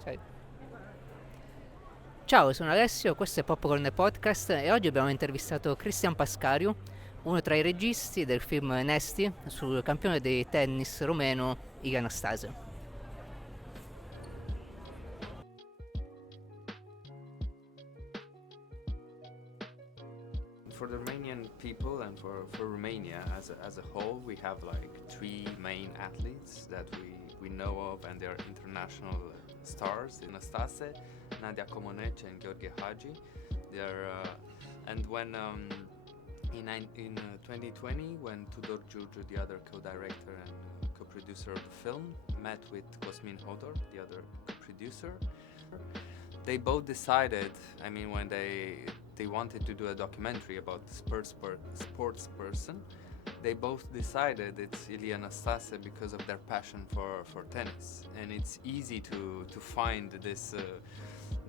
Ok. Ciao, sono Alessio, questo è Popcorn Podcast e oggi abbiamo intervistato Cristian Pascariu, uno tra i registi del film Nesti sul campione di tennis romeno Ilia Nastase. For the Romanian people and for Romania as a whole, we have like three main athletes that we know of, and they're international stars: Nastase, Nadia Comaneci, and Gheorghe Hagi. They're and when in 2020, when Tudor Giurgiu, the other co-director and co-producer of the film, met with Cosmin Hodor, the other co-producer, they both decided, I mean, when they wanted to do a documentary about sports person, they both decided it's Ilia Nastase because of their passion for tennis. And it's easy to find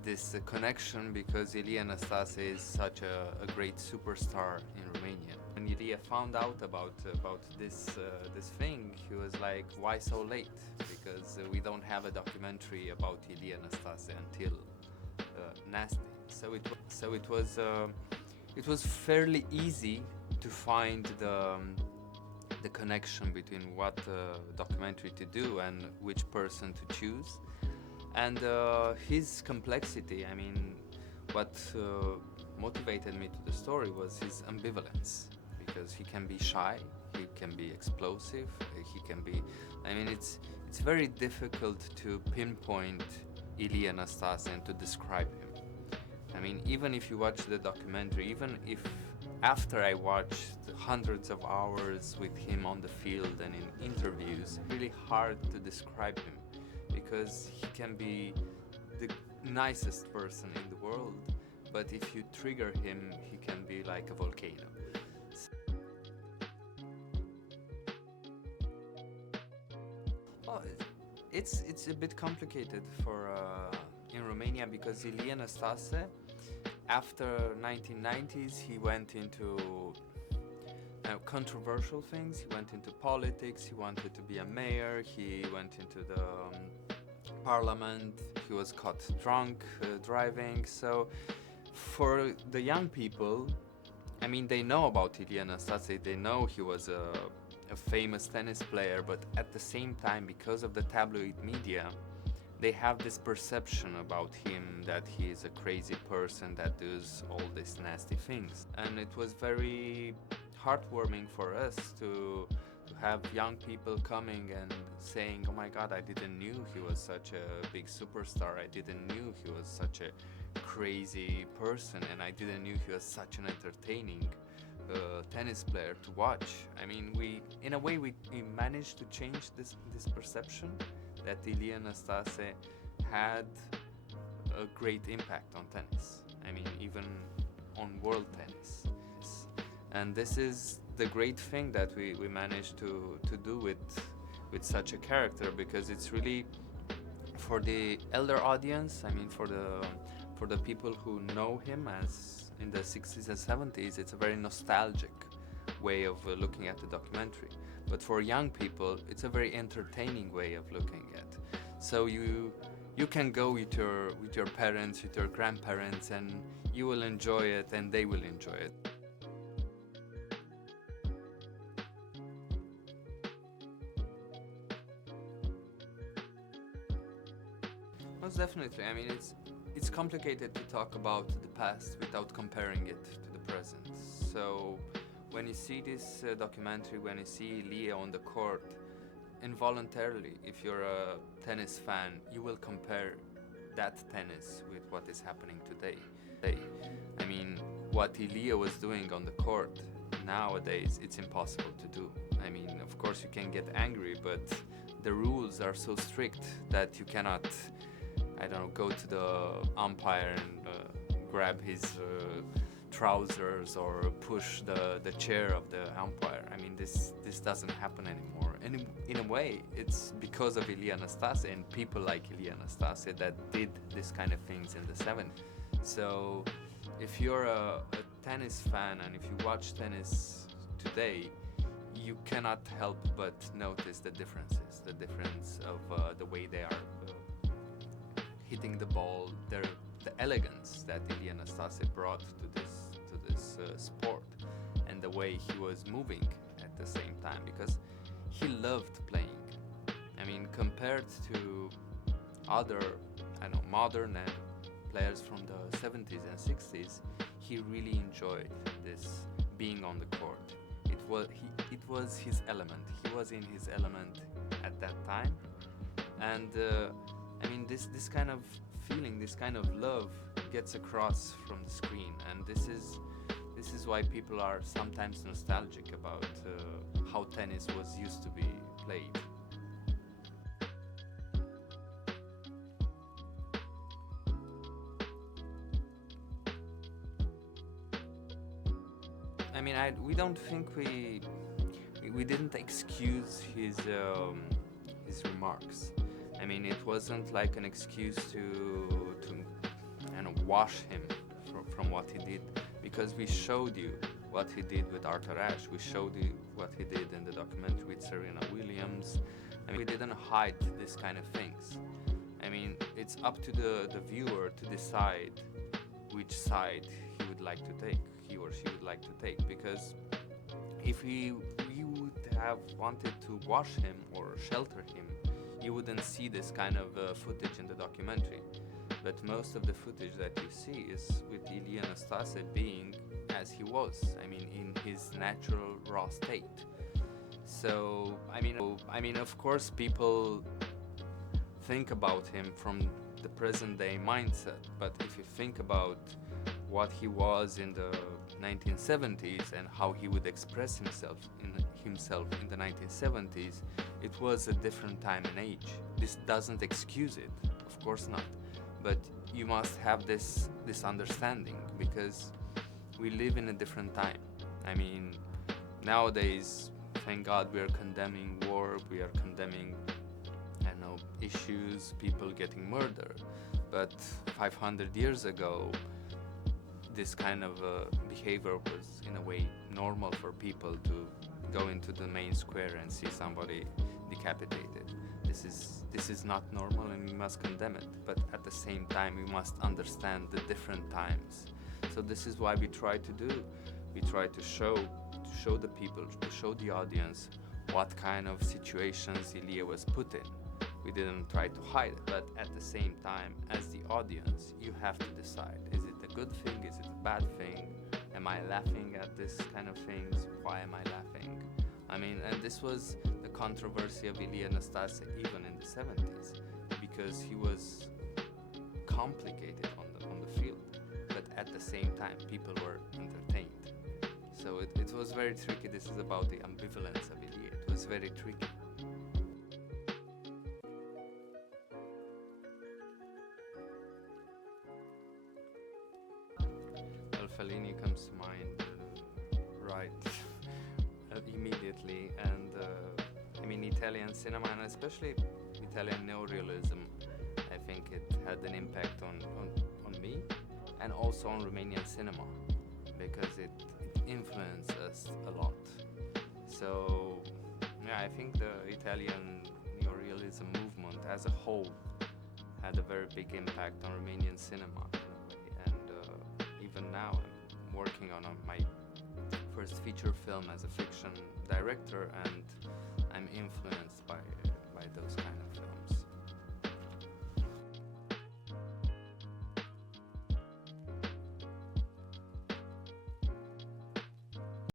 this connection because Ilia Nastase is such a great superstar in Romania. When Ilia found out about this thing, he was like, why so late? Because we don't have a documentary about Ilia Nastase until Nasty. So it was fairly easy to find the connection between what documentary to do and which person to choose. And his complexity, I mean, what motivated me to the story was his ambivalence, because he can be shy, he can be explosive, he can be, I mean, it's very difficult to pinpoint Ilia Nastase and to describe him. I mean, even if you watch the documentary, even if after I watched hundreds of hours with him on the field and in interviews, really hard to describe him, because he can be the nicest person in the world, but if you trigger him, he can be like a volcano. Oh, it's a bit complicated for in Romania, because Ilia Nastase, after 1990s, he went into controversial things. He went into politics. He wanted to be a mayor. He went into the parliament. He was caught drunk driving. So for the young people, I mean, they know about Ilia Nastase. They know he was a famous tennis player, but at the same time, because of the tabloid media, they have this perception about him that he is a crazy person that does all these nasty things. And it was very heartwarming for us to have young people coming and saying, oh my God, I didn't knew he was such a big superstar. I didn't knew he was such a crazy person, and I didn't knew he was such an entertaining tennis player to watch. I mean, we managed to change this perception that Ilia Nastase had a great impact on tennis. I mean, even on world tennis. And this is the great thing that we managed to do with such a character, because it's really for the elder audience. I mean, for the people who know him as in the 60s and 70s, it's a very nostalgic way of looking at the documentary. But for young people, it's a very entertaining way of looking at. So you can go with your parents, with your grandparents, and you will enjoy it, and they will enjoy it. Most definitely. I mean, it's complicated to talk about the past without comparing it to the present. So when you see this documentary, when you see Ilia on the court, involuntarily, if you're a tennis fan, you will compare that tennis with what is happening today. I mean, what Ilia was doing on the court nowadays, it's impossible to do. I mean, of course you can get angry, but the rules are so strict that you cannot, I don't know, go to the umpire and grab his trousers or push the chair of the umpire. I mean, this doesn't happen anymore. And in a way, it's because of Ilia Nastase and people like Ilia Nastase that did this kind of things in the 70s. So if you're a tennis fan and if you watch tennis today, you cannot help but notice the difference of the way they are hitting the ball, the elegance that Ilia Nastase brought to this sport, and the way he was moving at the same time, because he loved playing. I mean, compared to other, modern players from the 70s and 60s, he really enjoyed this being on the court. It was his element. He was in his element at that time, and this kind of feeling, this kind of love, gets across from the screen, and this is why people are sometimes nostalgic about how tennis was used to be played. I mean, we don't think we didn't excuse his remarks. I mean, it wasn't like an excuse to wash him from what he did, because we showed you what he did with Arthur Ashe. We showed you what he did in the documentary with Serena Williams. I mean, we didn't hide this kind of things. I mean, it's up to the viewer to decide which side he would like to take, he or she would like to take, because if we would have wanted to wash him or shelter him, you wouldn't see this kind of footage in the documentary. But most of the footage that you see is with Ilia Nastase being as he was, I mean, in his natural raw state. So, I mean, of course, people think about him from the present day mindset, but if you think about what he was in the 1970s and how he would express himself in the 1970s, it was a different time and age. This doesn't excuse it, of course not, but you must have this understanding, because we live in a different time. I mean, nowadays, thank God, we are condemning war, we are condemning, issues, people getting murdered, but 500 years ago, this kind of behavior was in a way normal for people to go into the main square and see somebody decapitated. This is not normal, and we must condemn it, but at the same time we must understand the different times. So this is why we try to show the people, to show the audience what kind of situations Ilia was put in. We didn't try to hide it, but at the same time, as the audience, you have to decide, is it a good thing, is it a bad thing? Am I laughing at this kind of things? Why am I laughing? I mean, and this was the controversy of Ilia Nastase even in the 70s, because he was complicated on the field, but at the same time, people were entertained. So it was very tricky. This is about the ambivalence of Ilia. It was very tricky. Fellini comes to mind right immediately, and I mean, Italian cinema, and especially Italian neorealism, I think it had an impact on me, and also on Romanian cinema, because it influenced us a lot. So yeah, I think the Italian neorealism movement as a whole had a very big impact on Romanian cinema in a way, and even now I'm working on my first feature film as a fiction director, and I'm influenced by those kind of films.